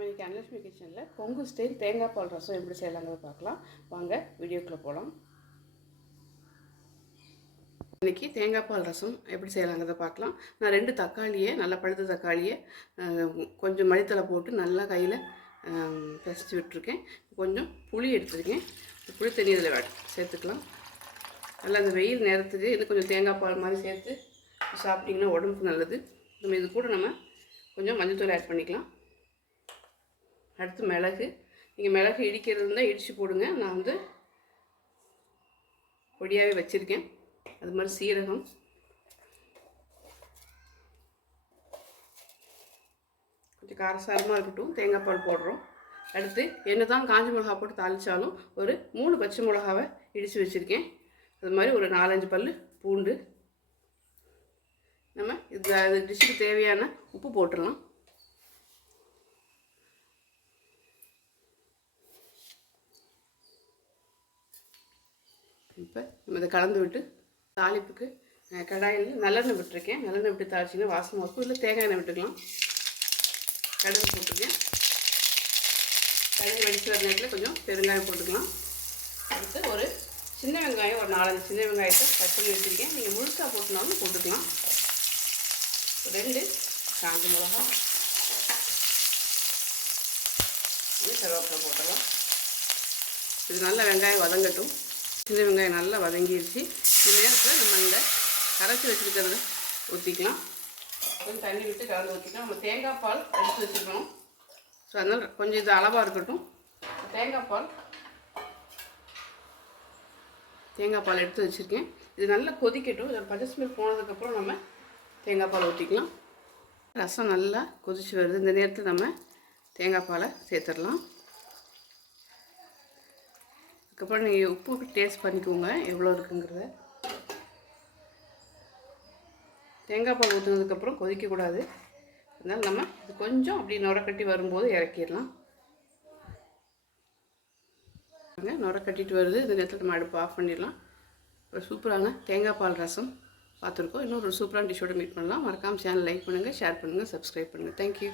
இன்னைக்கு அனலட்சுமி கிச்சனில் கொங்கு ஸ்டைல் தேங்காய் பால் ரசம் எப்படி செய்யலாங்கிறத பார்க்கலாம். வாங்க வீடியோக்குள்ளே போகலாம் இன்றைக்கி தேங்காய் பால் ரசம் எப்படி செய்யலாங்கிறத பார்க்கலாம். நான் ரெண்டு தக்காளியை நல்லா பழுத்த தக்காளியை கொஞ்சம் மளித்தலை போட்டு நல்லா கையில் பிசைச்சு விட்டுருக்கேன். கொஞ்சம் புளி எடுத்துருக்கேன். புளி தண்ணி இதில் சேர்த்துக்கலாம். நல்லா அந்த வெயில் நேரத்துக்கு இது கொஞ்சம் தேங்காய் பால் மாதிரி சேர்த்து சாப்பிட்டிங்கன்னா உடம்புக்கு நல்லது. நம்ம இது கூட நம்ம கொஞ்சம் மஞ்சத்தூள் ஆட் பண்ணிக்கலாம். அடுத்து மிளகு. நீங்கள் மிளகு இடிக்கிறது இருந்தால் இடித்து போடுங்க. நான் வந்து பொடியாகவே வச்சுருக்கேன். அது மாதிரி சீரகம். கொஞ்சம் காரசாரமாக இருக்கட்டும். தேங்காய் பால் போடுறோம். அடுத்து என்ன தான் காஞ்ச மிளகா போட்டு தாளித்தாலும் ஒரு மூணு பச்சை மிளகாவை இடித்து வச்சுருக்கேன். அது மாதிரி ஒரு நாலஞ்சு பல் பூண்டு. நம்ம இது டிஷ்ஷுக்கு தேவையான உப்பு போட்டுடலாம். இப்போ நம்ம இதை கலந்து விட்டு தாளிப்புக்கு கடாயில் நல்லெண்ணெய் விட்டுருக்கேன். நல்லெண்ணெய் விட்டு தாளிச்சிங்கன்னா வாசமாக இருக்கும் இல்லை தேங்காய் எண்ணெய் விட்டுக்கலாம். கடுகு போட்டுருக்கேன். கடுகு வெடிச்சு வர நேரத்தில் கொஞ்சம் பெருங்காயம் போட்டுக்கலாம். அடுத்து ஒரு சின்ன வெங்காயம் ஒரு நாலஞ்சு சின்ன வெங்காயத்தை கட் பண்ணி வச்சுருக்கேன். நீங்கள் முழுசாக போட்டுனாலும் போட்டுக்கலாம். ரெண்டு காஞ்ச மிளகா. இன்னும் கருவேப்பிலை போட்டுடலாம் இது நல்லா வெங்காயம் வதங்கட்டும். சின்ன வெங்காயம் நல்லா வதங்கிடுச்சு இந்த நேரத்தில் நம்ம இந்த கரைச்சி வச்சுருக்கிறத ஊற்றிக்கலாம் கொஞ்சம் தண்ணி விட்டு கலந்து ஊற்றிக்கலாம் நம்ம தேங்காய் பால் எடுத்து வச்சுருக்கணும். ஸோ அதனால் கொஞ்சம் இது அளவாக இருக்கட்டும். தேங்காய் பால் தேங்காய் பால் எடுத்து வச்சுருக்கேன். இது நல்லா கொதிக்கட்டும். இதில் பச்சை ஸ்மெல் போனதுக்கப்புறம் நம்ம தேங்காய் பால் ஊற்றிக்கலாம் ரசம் நல்லா கொதிச்சு வருது. இந்த நேரத்தில் நம்ம தேங்காய் பாலை சேர்த்துடலாம். அதுக்கப்புறம் நீங்கள் உப்பு டேஸ்ட் பண்ணிக்கோங்க எவ்வளோ இருக்குங்கிறத. தேங்காய் பால் ஊற்றுனதுக்கப்புறம் கொதிக்கக்கூடாது அதனால் நம்ம இது கொஞ்சம் அப்படி நுரக்கட்டி வரும்போது இறக்கிடலாம். நுரக்கட்டிட்டு வருது. இந்த நேரத்தில் நம்ம அடுப்பு ஆஃப் பண்ணிடலாம். ஒரு சூப்பரான தேங்காய் பால் ரசம் பார்த்துருக்கோம். இன்னொரு சூப்பரான டிஷ்ஷோட மீட் பண்ணலாம். மறக்காமல் சேனல் லைக் பண்ணுங்கள் ஷேர் பண்ணுங்கள் சப்ஸ்கிரைப் பண்ணுங்கள் தேங்க்யூ